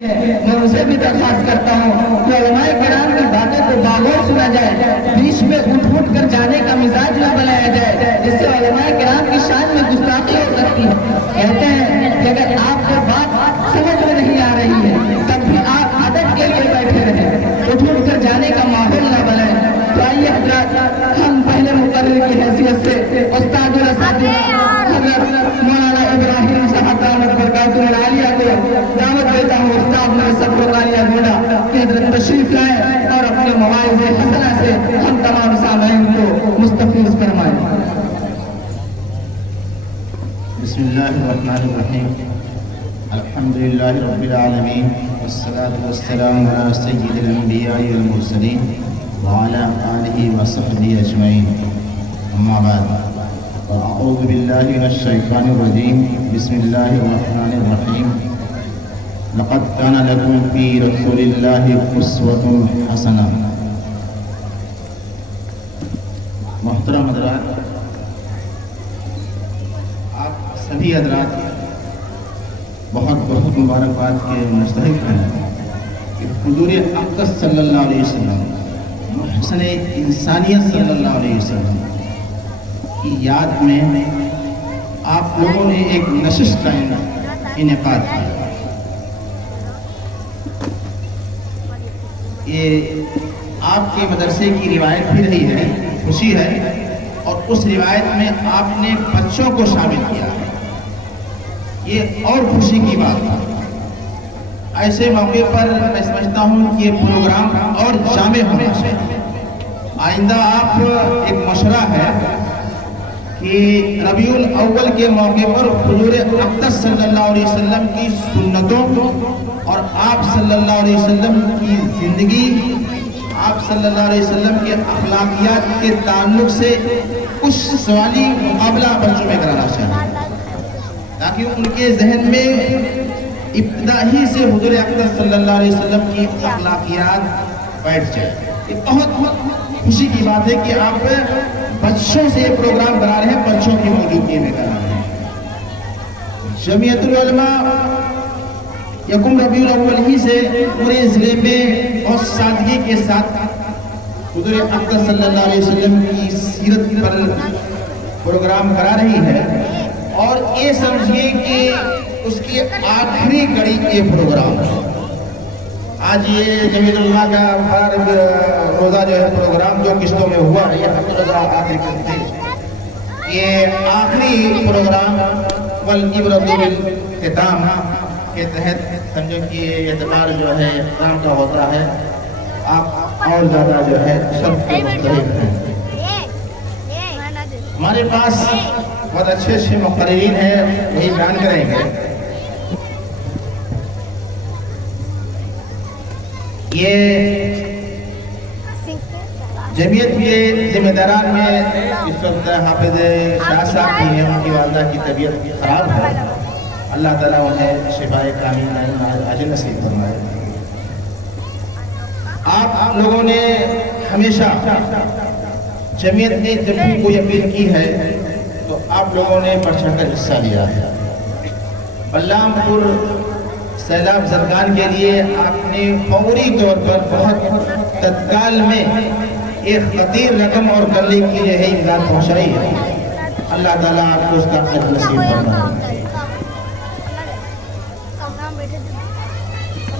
میں اسے بھی درخواست کرتا ہوں کہ علماء کرام کی باتیں کو باغور سنا جائے، بیچ میں اٹھ کر جانے کا مزاج نہ بنایا جائے، جس سے علماء کرام کی شان میں گستاخی ہو سکتی ہے۔ کہتے ہیں کہ اگر آپ کو بات سمجھ میں نہیں آ رہی ہے تب بھی آپ ادب کے لیے بیٹھے رہیں، اٹھ کر جانے کا ماحول نہ بنائیں۔ تو آئیے حضرات، ہم پہلے مقرر کی حیثیت سے استاد الاساتذہ حضرت مولانا ابراہیم صاحب دامت برکاتہ العالیہ کو دعوت دیتا ہوں۔ استاد میں سب روکانیہ گوڑا کہ حضرت تشریف لائیں اور اپنے مواعظ حسنہ سے ہم تمام سامعین کو مستفیض فرمائیں۔ بسم اللہ الرحمن الرحیم، الحمدللہ رب العالمین، والصلاة والسلام علی سید الانبیاء والمرسلین وعلی آلہ وصحبہ اجمعین، اما بعد، اعوذ باللہ من الشیطان الرجیم، بسم اللہ الرحمن الرحیم، لقد کان لکم فی رسول اللہ اسوۃ حسنہ۔ محترم حضرات، آپ سبھی حضرات بہت بہت مبارکباد کے مستحق ہیں کہ حضور اقدس صلی اللہ علیہ وسلم، محسن انسانیت صلی اللہ علیہ وسلم کی یاد میں آپ لوگوں نے ایک نشست کا انعقاد کیا۔ یہ آپ کے مدرسے کی روایت بھی رہی ہے، خوشی ہے، اور اس روایت میں آپ نے بچوں کو شامل کیا، یہ اور خوشی کی بات ہے۔ ایسے موقع پر میں سمجھتا ہوں کہ یہ پروگرام اور جامع ہونا چاہیے۔ آئندہ آپ ایک مشورہ ہے کہ ربیع الاول کے موقع پر حضور اقدس صلی اللہ علیہ وسلم کی سنتوں اور آپ صلی اللہ علیہ وسلم کی زندگی، آپ صلی اللہ علیہ وسلم کے اخلاقیات کے تعلق سے کچھ سوالی مقابلہ بچوں میں کرانا چاہیے، تاکہ ان کے ذہن میں ابتدا ہی سے حضور اقدس صلی اللہ علیہ وسلم کی اخلاقیات بیٹھ جائے۔ یہ بہت خوشی کی بات ہے کہ آپ بچوں سے یہ پروگرام کرا رہے ہیں، بچوں کی موجودگی میں کرا رہے ہیں۔ جمعیت العلماء یکم ربیع الاول ہی سے پورے ضلع میں بہت سادگی کے ساتھ حضور اقدس صلی اللہ علیہ وسلم کی سیرت پر پروگرام کرا رہی ہے، اور یہ سمجھیے کہ اس کی آخری کڑی یہ پروگرام ہے۔ آج یہ جمعیت العلماء کا روزہ جو ہے پروگرام جو قسطوں میں ہوا ہے، یہ روزہ آخری قسط تھی، یہ آخری پروگرام والعبرۃ بالاختتام کے تحت سمجھو کہ یہ اعتبار جو ہے اختتام کا ہوتا ہے۔ آپ اور زیادہ جو ہے شرف کے مستحق ہیں۔ ہمارے پاس بہت اچھے اچھے مقررین ہیں، وہی بیان کریں گے۔ یہ جمعیت کے ذمہ داران میں اس وقت حافظ شاہ صاحب بھی ہیں، ان کی والدہ کی طبیعت خراب ہے، اللہ تعالیٰ انہیں شفائے کامل عاجل نصیب فرمائے۔ آپ لوگوں نے ہمیشہ جمعیت نے جب بھی کوئی اپیل کی ہے تو آپ لوگوں نے بڑھ چڑھ کر حصہ لیا ہے۔ بلرام پور سیلاب زدگان کے لیے آپ نے فوری طور پر بہت تتکال میں ایک خطیر رقم اور کرنے کی جو ہے امداد پہنچائی ہے، اللہ تعالیٰ آپ کو اس کا اجر نصیب فرمائے۔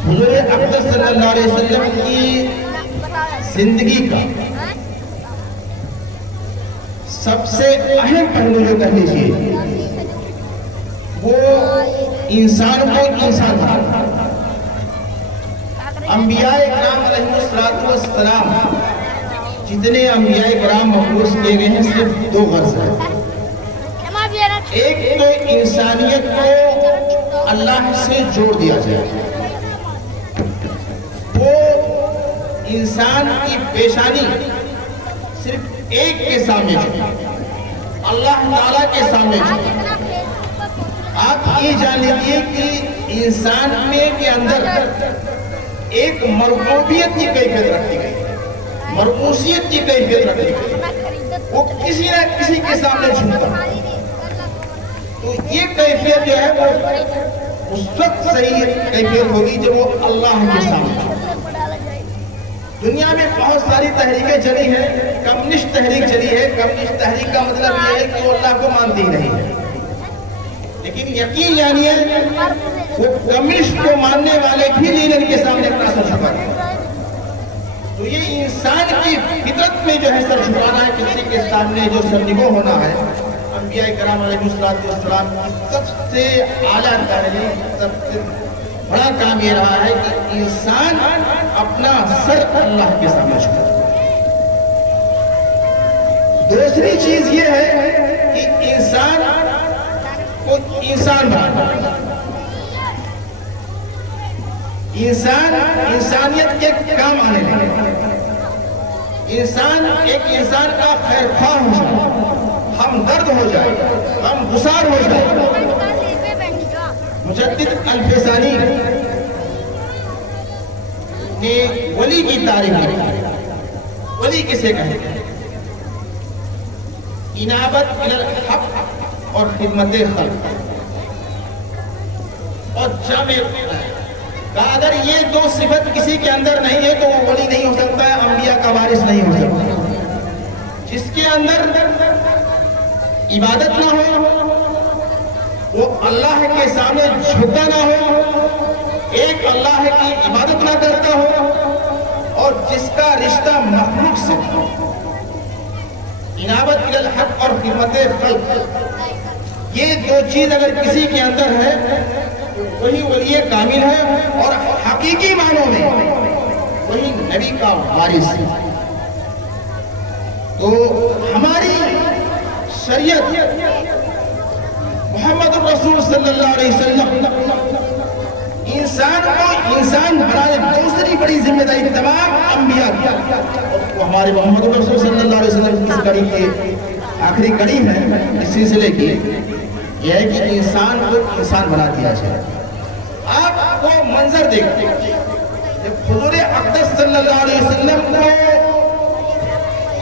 حضور اقدس صلی اللہ علیہ وسلم کی زندگی کا سب سے اہم پہلو جو کہہ لیجیے وہ انسان کو انسان تھا۔ انبیاء کرام علیہ السلام جتنے انبیاء کرام مبعوث کیے گئے ہیں صرف دو غرض ہیں۔ ایک تو انسانیت کو اللہ سے جوڑ دیا جائے، وہ انسان کی پیشانی صرف ایک کے سامنے چھوڑے، اللہ تعالیٰ کے سامنے چھوڑے۔ آپ یہ جان لیجیے کہ انسان میں کے اندر ایک مرغوبیت کی کیفیت رکھی گئی ہے، مرغوبیت کی کیفیت رکھی گئی، وہ کسی نہ کسی کے سامنے جھکتا۔ تو یہ کیفیت جو ہے وہ اس وقت صحیح کیفیت ہوگی جب وہ اللہ کے سامنے. دنیا میں بہت ساری تحریکیں چلی ہیں. کمیونسٹ تحریک چلی ہے. کمیونسٹ تحریک کا مطلب یہ ہے کہ وہ اللہ کو مانتی نہیں ہے. لیکن یقین جانیے وہ کمیونسٹ کو ماننے والے بھی لیڈر کے سامنے اپنا سر جھکاتے ہیں. تو یہ انسان کی فطرت میں جو ہے سر جھکانا ہے, کسی کے سامنے جو سرنگو ہونا ہے. انبیاء کرام علیہ السلام کی سب سے اعلیٰ تعلیم, سب سے بڑا کام یہ رہا ہے کہ انسان اپنا سر اللہ کے سامنے جھکائے. دوسری چیز یہ ہے کہ انسان کو انسان بنانا. انسان انسانیت کے کام آنے لگے. انسان ایک انسان کا خیر خواہ ہو جائے, ہمدرد ہو جائے, غمگسار ہو جائے. مجدد الفسانی نے ولی کی تعریف کی. ولی کسے کہتے ہیں؟ انابت الی الحق اور خدمت خلق اور جامع. اگر یہ دو صفت کسی کے اندر نہیں ہے تو وہ ولی نہیں ہو سکتا ہے, انبیاء کا وارث نہیں ہو سکتا. جس کے اندر عبادت نہ ہو, وہ اللہ کے سامنے جھکتا نہ ہو, ایک اللہ کی عبادت نہ کرتا ہو, اور جس کا رشتہ مخلوق سے ہو. انابت الی الحق اور خدمت خلق, یہ دو چیز اگر کسی کے اندر ہے وہی ولی کامل ہے, اور حقیقی معنوں میں وہی نبی کا وارث ہے. تو ہماری شریعت محمد الرسول صلی اللہ علیہ وسلم انسان کو انسان بنانے, دوسری بڑی ذمہ داری تمام انبیاء کی. وہ ہمارے محمد الرسول صلی اللہ علیہ وسلم کی اس کڑی کی آخری کڑی ہے اس سلسلے کی, یہ ہے کہ انسان کو انسان بنا دیا جائے. آپ وہ منظر دیکھتے جب حضور اقدس صلی اللہ علیہ وسلم کو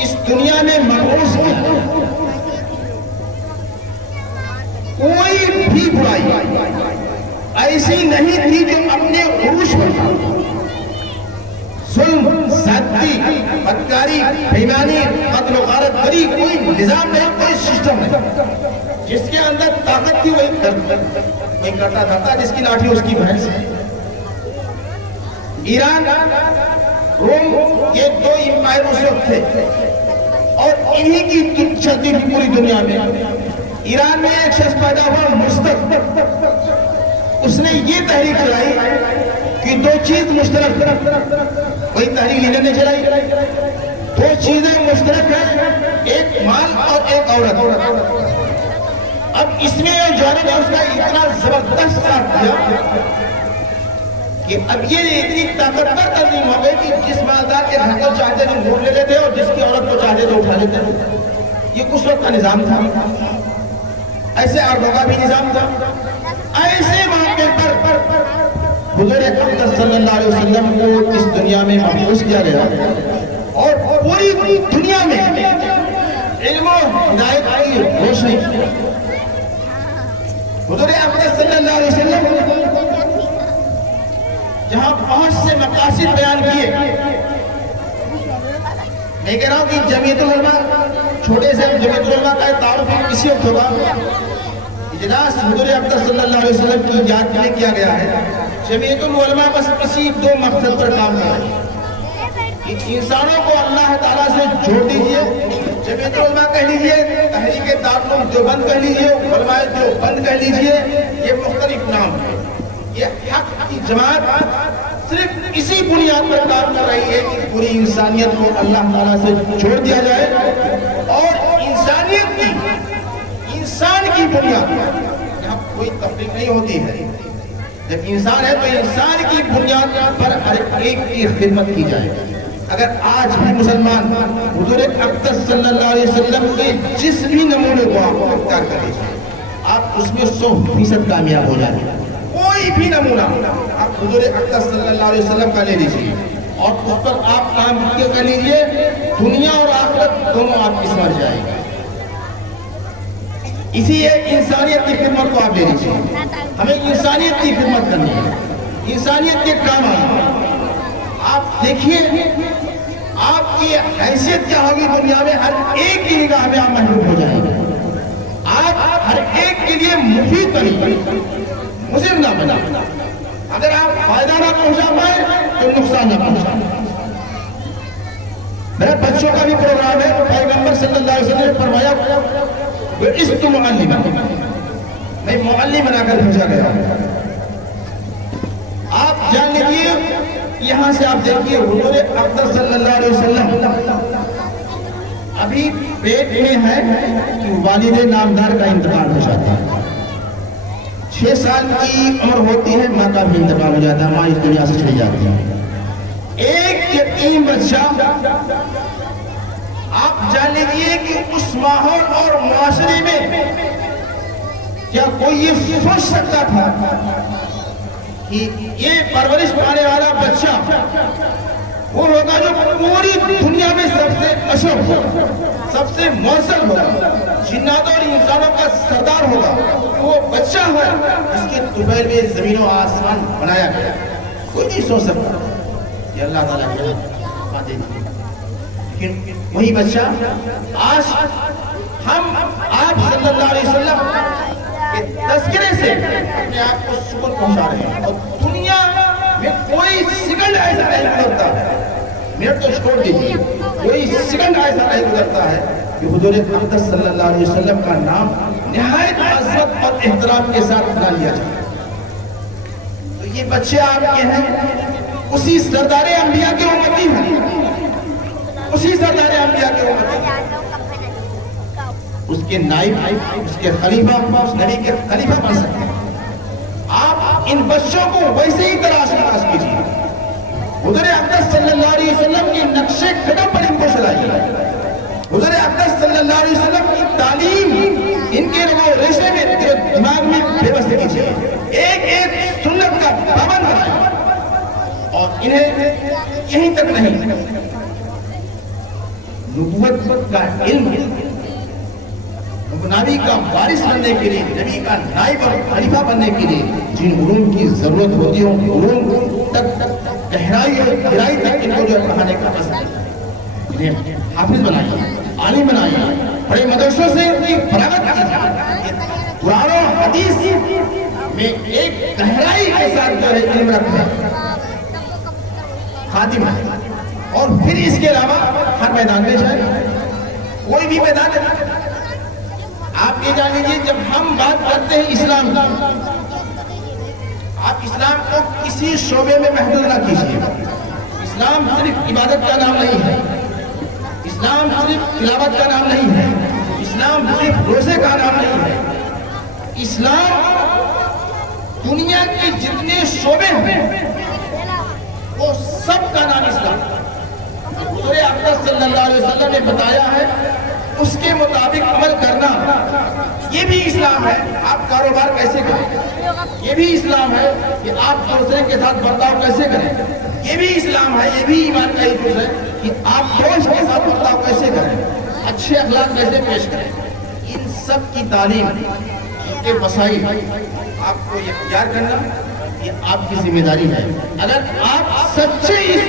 اس دنیا میں مبعوث کیا, کوئی بھی برائی ایسی نہیں تھی جو اپنے عروج پر ظلم, زیادتی, بدکاری, بےایمانی, قتل و غارت کری, کوئی نظام نہیں, کوئی سسٹم نہیں. جس کے اندر طاقت تھی وہی کرتا تھا, جس کی لاٹھی اس کی بھینس. ایران, روم, یہ دو امپائر اس وقت تھے اور انہی کی چلتی تھی پوری دنیا میں. ایران میں ایک شخص پیدا ہوا مستق, اس نے یہ تحریک چلائی کہ دو چیز مشترک, وہی تحریک لیڈر نے چلائی. دو چیزیں مشترک ہیں, ایک مال اور ایک عورت. اب اس میں جو ہے اس کا اتنا زبردست ساتھ دیا کہ اب یہ اتنی طاقتور تنظیم ہو گئی کہ جس مالدار کے گھر کو چاہتے تھے لوٹ لیتے تھے اور جس کی عورت کو چاہتے تھے اٹھا لیتے تھے. یہ اس وقت کا نظام تھا. ایسے آرڈوں کا بھی نظام تھا. ایسے موقع پر حضور اقدس صلی اللہ علیہ وسلم کو اس دنیا میں مبعوث کیا گیا اور پوری دنیا میں علم و ہدایت کی روشنی. حضور اقدس صلی اللہ علیہ وسلم جہاں بہت سے مقاصد بیان کیے, میں کہہ رہا ہوں کہ جمعیت العلماء, چھوٹے سے جمعیت العلماء کا تعارف کسی وقت ہوگا. اجلاس حضور اقدس صلی اللہ علیہ وسلم کی یاد میں کیا گیا ہے. جمعیت العلماء بس کسی دو مقصد پر کام کر رہے ہیں کہ انسانوں کو اللہ تعالیٰ سے جوڑ دیجئے. جمعیت العلماء کہہ لیجئے, تحریک دارالعلوم دیوبند کہہ لیجئے, علماء دیوبند کہہ لیجئے, یہ مختلف نام ہے. یہ حق کی جماعت صرف اسی بنیاد پر کام کر رہی ہے کہ پوری انسانیت کو اللہ تعالیٰ سے جوڑ دیا جائے اور انسانیت کی, انسان کی بنیاد, یہاں کوئی تفریق نہیں ہوتی ہے. جب انسان ہے تو انسان کی بنیاد پر ہر ایک کی خدمت کی جائے. اگر آج بھی مسلمان حضور اقدس صلی اللہ علیہ وسلم کے جس بھی نمونے کو آپ اختیار کریں, آپ اس میں 100% کامیاب ہو جائیں گے. کوئی بھی نمونہ آپ حضور اقدس صلی اللہ علیہ وسلم کا لے لیجیے اور اس پر آپ کام کر لیجیے, دنیا اور آخرت دونوں آپ کی سمجھ جائے گی. اسی ایک انسانیت کی خدمت کو آپ لے لیجیے. ہمیں انسانیت کی خدمت کرنی ہے, انسانیت کے کام آنا. آپ دیکھیے آپ کی حیثیت کیا ہوگی دنیا میں, ہر ایک کی نگاہ میں آپ محبوب ہو جائیں گے. آپ ہر ایک کے لیے مفید بنیں, مضر نہ بنا. اگر آپ فائدہ نہ پہنچا پائے تو نقصان نہ پہنچا. میرے بچوں کا بھی پروگرام ہے, پیغمبر صلی اللہ علیہ وسلم نے فرمایا وَعِزْتُ مُعَلِّمًا, میں معلم بنا کر بھیجا گیا. آپ جان لیجیے, یہاں سے آپ دیکھیے حضور اقدس صلی اللہ علیہ وسلم ابھی پیٹ میں ہے کہ والد نامدار کا انتقال ہو جاتا ہے. 6 سال کی عمر ہوتی ہے, ماں کا بھی انتقال ہو جاتا ہے, ماں اس دنیا سے چلی جاتی ہے. ایک یتیم بچہ, آپ جان لیجیے کہ اس ماحول اور معاشرے میں کیا کوئی یہ سوچ سکتا تھا کہ یہ پرورش پانے والا بچہ وہ ہوگا جو پوری دنیا میں سب سے اشرف ہوگا, سب سے مؤثر ہوگا, جناتوں اور انسانوں کا سردار ہوگا. وہ بچہ ہے جس کے طفیل میں زمین و آسمان بنایا گیا. کوئی نہیں سوچ سکتا کہ اللہ تعالیٰ کیا باتیں کی. لیکن وہی بچہ آج ہم آپ صلی اللہ علیہ وسلم کے تذکرے سے اپنے آپ کو سکون پہنچا رہے ہیں. اور دنیا میں کوئی سیکنڈ ایسا نہیں گزرتا, منٹ تو چھوڑ دیجیے, کوئی سیکنڈ ایسا نہیں گزرتا ہے کہ حضور اقدس صلی اللہ علیہ وسلم کا نام نہایت عظمت اور احترام کے ساتھ بنا لیا جائے. تو یہ بچے آپ کے ہیں, اسی سردار انبیاء کے امتی ہیں, اسی سردار انبیاء کے امتی ہیں. اس کے نائب, اس کے خلیفہ, اس نبی کے خلیفہ بن سکتے ہیں. آپ ان بچوں کو ویسے ہی تلاش کیجیے. حضور اقدس صلی اللہ علیہ وسلم کی نقش قدم پر ان کو چلائیے. حضور اقدس صلی اللہ علیہ وسلم کی تعلیم ان کے رگو ریشے میں دماغ میں پیوست کیجیے. ایک ایک سنت کا پابند بنائیں اور انہیں یہیں تک نہیں, نبوت کا علم, نبی کا وارث بننے کے لیے, نبی کا نائب اور خلیفہ بننے کے لیے جن علوم کی ضرورت ہوتی ہے علوم تک گہرائی اور گہرائی تک ان کو جو پڑھانے کا قصد ہے. انہیں حافظ بنائیے, عالم بنائیے, بڑے مدرسوں سے ان کی فراغت کیجیے. قرآن و حدیث میں ایک گہرائی کے ساتھ جو ہے علم رکھنا خاتمہ ہے. اور پھر اس کے علاوہ ہر میدان میں جائے, کوئی بھی میدان ہے. آپ یہ جان لیجیے جب ہم بات کرتے ہیں اسلام کا, آپ اسلام کو کسی شعبے میں محدود نہ کیجیے. اسلام صرف عبادت کا نام نہیں ہے, اسلام صرف تلاوت کا نام نہیں ہے, اسلام صرف روزے کا نام نہیں ہے. اسلام دنیا کے جتنے شعبے ہیں وہ سب کا نام اسلام. حضور اقدس صلی اللہ علیہ وسلم نے بتایا ہے اس کے مطابق عمل کرنا یہ بھی اسلام ہے. آپ کاروبار کیسے کریں یہ بھی اسلام ہے. کہ آپ دوسرے کے ساتھ برتاؤ کیسے کریں یہ بھی اسلام ہے. یہ بھی ایمان کا ایک جز ہے کہ آپ دوست کے ساتھ برتاؤ کیسے کریں, اچھے اخلاق کیسے پیش کریں. ان سب کی تعلیم, ان کے وسائل آپ کو اختیار کرنا یہ آپ کی ذمہ داری ہے. اگر آپ سچے اس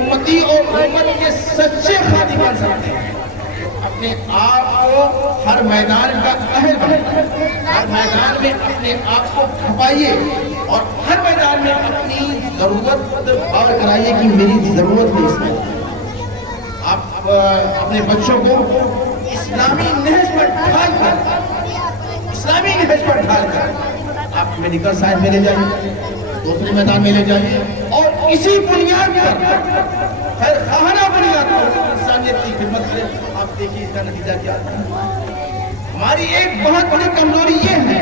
امتی اور امت کے سچے خادم بن سکتے ہیں اپنے آپ کو ہر میدان کا اہل بنائیے, ہر میدان میں اپنے آپ کو کھپائیے اور ہر میدان میں اپنی ضرورت بار کرائیے کہ میری ضرورت ہے اس میں. آپ اپنے بچوں کو اسلامی نہج پر ڈھال کر, اسلامی نہج پر ڈھال کر آپ میڈیکل سائنس میں لے جائیے, دوسرے میدان میں لے جائیے, اور اسی بنیاد پر خیر خواہانہ بنیاد پر انسانیت کی خدمت سے آپ دیکھیے اس کا نتیجہ کیا ہے. ہماری ایک بہت بڑی کمزوری یہ ہے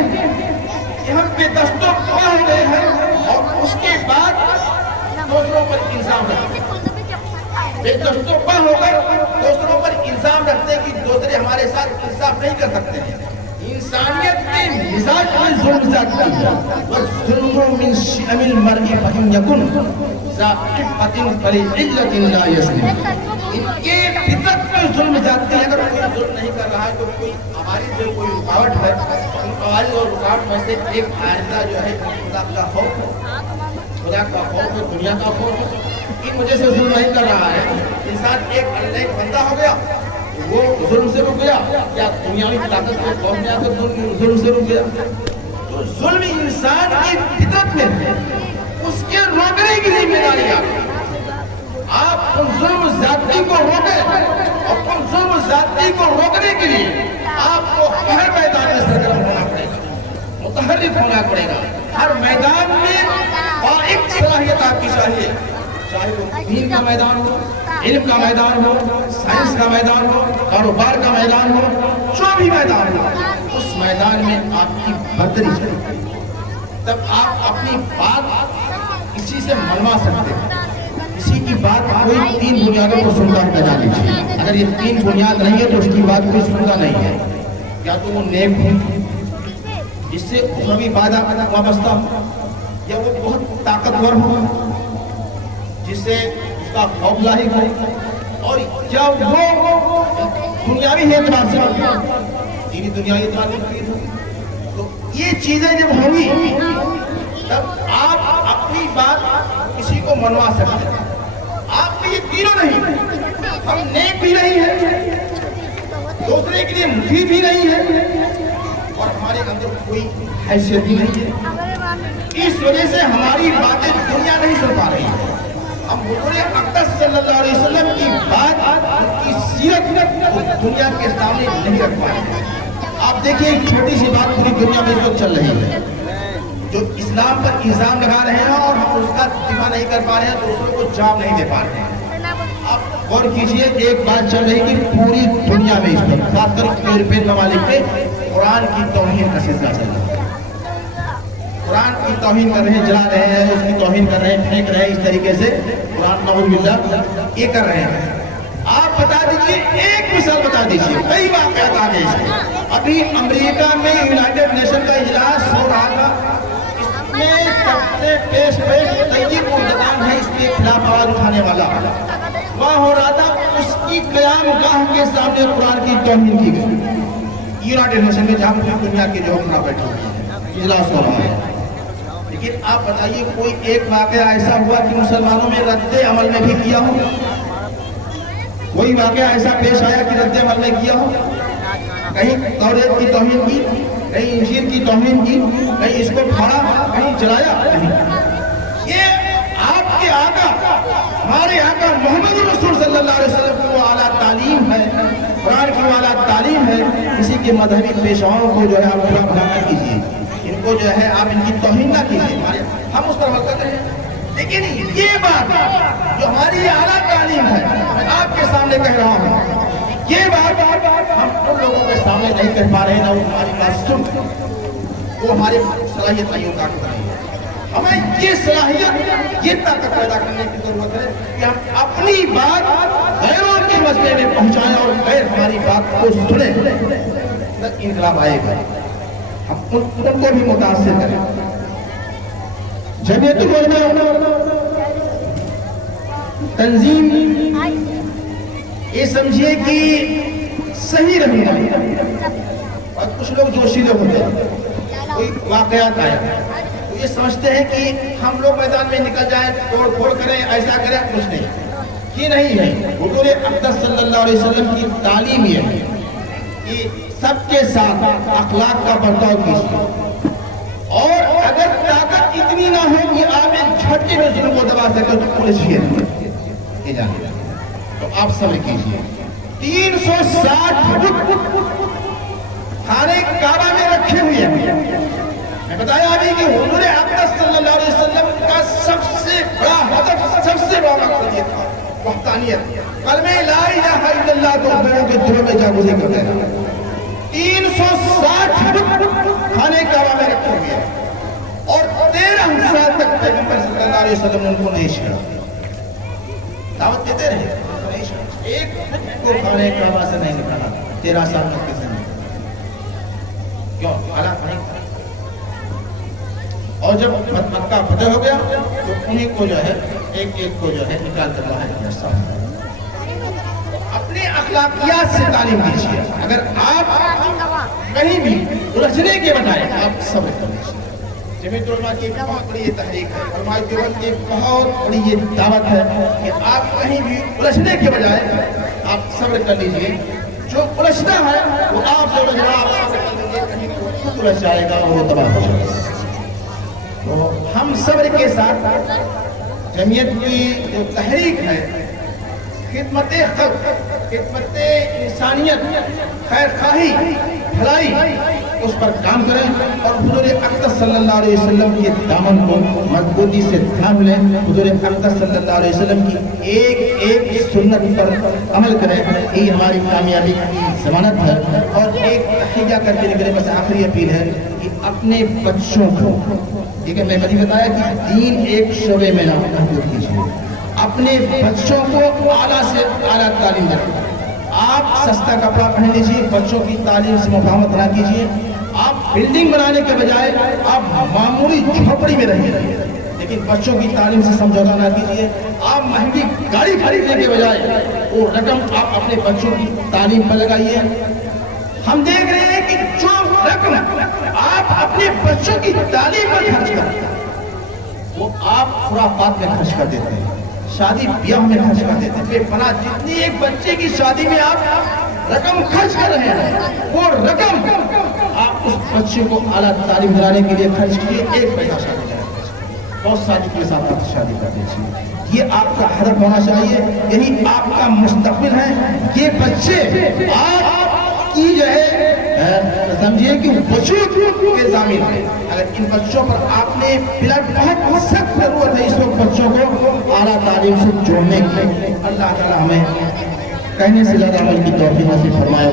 کہ ہم بے دست و پا ہو گئے ہیں اور اس کے بعد دوسروں پر الزام رکھتے ہیں. بے دست و پا ہو کر دوسروں پر الزام رکھتے ہیں کہ دوسرے ہمارے ساتھ انصاف نہیں کر سکتے ہیں. انسانیت کے مزاج میں ظلم زیادہ ہے. وَالظُّلْمُ مِنْ شِأَمِ الْمَرْءِ فَإِنْ يَكُنْ ذَا عِفَّةٍ فَلِعِلَّةٍ لَا يَسْلِمُ. ان کے فطرت میں ظلم ذاتی ہے، اگر کوئی ظلم نہیں کر رہا ہے تو کوئی ہماری جو کوئی رکاوٹ ہے، ان قواعد اور رکاوٹ میں سے ایک آئندہ جو ہے خدا کا خوف ہے، خدا کا خوف ہے، دنیا کا خوف ہے، ان وجہ سے ظلم نہیں کر رہا ہے۔ انسان ایک اللہ ایک بندہ ہو گیا، وہ ظلم سے رک گیا، یا دنیاوی طاقت کے خوف میں آ کر ظلم سے رک گیا؟ تو ظلم انسان کی فطرت میں ہے، اس کے روکنے کی ذمہ داری آپ ان ظلم ذاتی کو روکیں، اور ان ظلم ذاتی کو روکنے کے لیے آپ کو ہر میدان میں سرگرم ہونا پڑے گا، متحرک ہونا پڑے گا۔ ہر میدان میں فائق صلاحیت آپ کی چاہیے، چاہے وہ دین کا میدان ہو، علم کا میدان ہو، سائنس کا میدان ہو، کاروبار کا میدان ہو، جو بھی میدان ہو، اس میدان میں آپ کی برتری چاہیے، تب آپ اپنی بات کسی سے منوا سکتے ہیں۔ کسی کی بات کوئی 3 بنیادوں کو سنتا ہے بجا لیجیے، اگر یہ 3 بنیاد نہیں ہے تو اس کی بات کوئی سنتا نہیں ہے۔ یا تو وہ نیک ہو، جس سے اخروی وعدہ وابستہ ہو، یا وہ بہت طاقتور ہو جس سے اس کا خوف لاحق ہو، اور یا وہ دنیاوی اعتبار سے دینی دنیاوی اعتبار سے ہو۔ تو یہ چیزیں جب ہوں گی تب آپ اپنی بات کسی کو منوا سکتے ہیں۔ آپ میں یہ تینوں نہیں، ہم نیک بھی نہیں ہیں، دوسرے کے لیے مفید بھی نہیں ہے، اور ہمارے اندر کوئی حیثیت بھی نہیں ہے۔ اس وجہ سے ہماری باتیں دنیا نہیں سن پا رہی ہے۔ ہم حضور اقدس صلی اللہ علیہ وسلم کی بات، ان کی سیرت کو دنیا کے سامنے نہیں رکھ پا رہے ہیں۔ آپ دیکھیں ایک چھوٹی سی بات پوری دنیا میں اس وقت چل رہی ہے، جو اسلام پر الزام لگا رہے ہیں اور ہم اس کا دفاع نہیں کر پا رہے ہیں، دوسروں کو جواب نہیں دے پا رہے ہیں۔ آپ غور کیجئے، ایک بات چل رہی کہ پوری دنیا میں اس وقت خاص کر یورپین ممالک میں قرآن کی توہین کا سلسلہ چل رہا ہے۔ قرآن کی توہین کر رہے ہیں، جلا رہے ہیں، اس کی توہین کر رہے ہیں، پھینک رہے ہیں، اس طریقے سے قرآن نعوذ باللہ یہ کر رہے ہیں۔ آپ بتا دیجئے، ایک مثال بتا دیجئے، کئی واقعات آ گئے اس میں۔ ابھی امریکہ میں یونائیٹڈ نیشن کا اجلاس ہو رہا تھا، اس میں سب سے پیش طیب اردگان ہے اس کے خلاف آواز اٹھانے والا، وہاں ہو رہا تھا، اس کی قیام گاہ کے سامنے قرآن کی توہین کی گئی یونائیٹڈ نیشن میں، جہاں پوری دنیا کے جو حکمراں بیٹھے ہوئے ہیں، اجلاس ہو رہا ہے۔ لیکن آپ بتائیے کوئی ایک واقعہ ایسا ہوا کہ مسلمانوں میں رد عمل میں بھی کیا ہو؟ کوئی واقعہ ایسا پیش آیا کہ رد عمل میں کیا ہو؟ کہیں توریت کی توہین کی، کہیں انجیل کی توہین کی، کہیں اس کو پھاڑا، کہیں جلایا؟ نہیں۔ یہ آپ کے آقا، ہمارے آقا محمد رسول صلی اللہ علیہ وسلم کی وہ اعلیٰ تعلیم ہے، قرآن کی وہ اعلیٰ تعلیم ہے۔ کسی کے مذہبی پیشواؤں کو جو ہے آپ برا بھلا نہ کیجیے، ان کو جو ہے آپ ان کی توہین نہ کیجیے، ہم اس پر عمل کر رہے ہیں۔ لیکن یہ بات جو ہماری اعلیٰ تعلیم ہے، میں آپ کے سامنے کہہ رہا ہوں، یہ بات ہم ان لوگوں کے سامنے نہیں کہہ پا رہے ہیں، نہ وہ ہماری بات سن، وہ ہماری صلاحیت نہیں طاقت نہیں ہے۔ ہمیں یہ صلاحیت، یہ طاقت پیدا کرنے کی ضرورت ہے کہ ہم اپنی بات غیروں کے مسئلے میں پہنچائیں اور غیر ہماری بات کو سنیں، تب انقلاب آئے گا۔ ہم ان کو بھی متاثر کریں۔ جمعیت العلماء تنظیم یہ سمجھیے کہ صحیح رہنمائی، اور کچھ لوگ جوشیلے ہوتے ہیں، کوئی واقعات آئے تو یہ سمجھتے ہیں کہ ہم لوگ میدان میں نکل جائیں، توڑ پھوڑ کریں، ایسا کریں، کچھ نہیں، یہ نہیں ہے۔ حضور اقدس صلی اللہ علیہ وسلم کی تعلیم یہ ہے کہ سب کے ساتھ اخلاق کا برتاؤ کیجیے، اور اگر طاقت اتنی نہ ہو کہ آپ ایک جھٹکے میں ظلم کو دبا سکے تو پولیسیے یہ جانے تو آپ صبر کیجیے۔ 360 خانے کعبہ میں رکھے ہوئے ہیں۔ میں بتایا ابھی کہ حضور اقدس صلی اللہ علیہ وسلم کا سب سے بڑا ہدف، سب سے بڑا مقصد یہ تھا وحدانیت، کلمہ لا الہ الا اللہ کو لوگوں کے دلوں میں جاگزی کرتے ہیں۔ 360 خانے کعبہ میں رکھے ہوئے ہیں، اور 13 سال تک پیغمبر صلی اللہ علیہ وسلم نے ان کو نہیں چھیڑا، دعوت دیتے رہے، ایک کو خانے کعبہ سے نہیں نکالا 13 سال تک کسی نے، کیوں؟ حالات نہیں تھا۔ اور جب مکہ فتح ہو گیا تو انہیں کو جو ہے ایک ایک کو جو ہے نکال کر باہر کیا۔ اب اپنے اخلاقیات سے تعلیم دیجیے. اگر آپ کہیں بھی الجھنے کے بجائے آپ صبر کر لیجیے. جمعیت علماء کی ایک بہت بڑی یہ تحریک ہے، علماء دیوبند کی ایک بہت بڑی یہ دعوت ہے کہ آپ کہیں بھی الجھنے کے بجائے آپ صبر کر لیجیے. جو الجھنا ہے وہ آپ جو الجھنا آپ صبر کر لیجیے، کہیں وہ خود الجھ جائے گا اور وہ تباہ ہو جائے گا. تو ہم صبر کے ساتھ جمعیت کی جو تحریک ہے، خدمت خلق، خدمت انسانیت، خیر خواہی، بھلائی، اس پر کام کریں اور حضور اقدس صلی اللہ علیہ وسلم کے دامن کو مضبوطی سے تھام لیں. حضور اقدس صلی اللہ علیہ وسلم کی ایک ایک سنت پر عمل کریں. یہ ہماری کامیابی کی ضمانت ہے. اور ایک تحیہ کر کے نکلے، بس آخری اپیل ہے کہ اپنے بچوں کو، ٹھیک ہے، میں کبھی بتایا کہ دین ایک شعبے میں نہ محدود کیجیے. اپنے بچوں کو اعلیٰ سے اعلیٰ تعلیم دیں. آپ سستا کپڑا پہن لیجیے، بچوں کی تعلیم سے مفاہمت نہ کیجیے. آپ بلڈنگ بنانے کے بجائے آپ معمولی جھوپڑی میں رہیے، لیکن بچوں کی تعلیم سے سمجھوتا نہ کیجیے. آپ مہنگی گاڑی خریدنے کے بجائے وہ رقم آپ اپنے بچوں کی تعلیم پر لگائیے. ہم دیکھ رہے ہیں کہ جو رقم آپ اپنے بچوں کی تعلیم پر خرچ کرتے ہیں وہ آپ خرافات میں خرچ کر دیتے ہیں، شادی بیاہ میں خرچ کر دیتے ہیں. بے پناہ جتنی ایک بچے کی شادی میں آپ رقم خرچ کر رہے ہیں، وہ رقم آپ اس بچے کو اعلیٰ تعلیم دلانے کے لیے خرچ کیے. ایک پیسہ شادی کریں، بہت ساری کے ساتھ آپ شادی کر دیجیے. یہ آپ کا ہدف ہونا چاہیے، یہی آپ کا مستقبل ہے. یہ بچے آپ کی جو ہے سمجھیے کہ وجود کے ضامن ہے. اگر ان بچوں پر آپ نے بہت سخت ضرورت ہے اس وقت بچوں کو اعلیٰ تعلیم سے جوڑنے کی. اللہ تعالیٰ ہمیں کہنے سے زیادہ عمل کی توفیق نصیب فرمائے.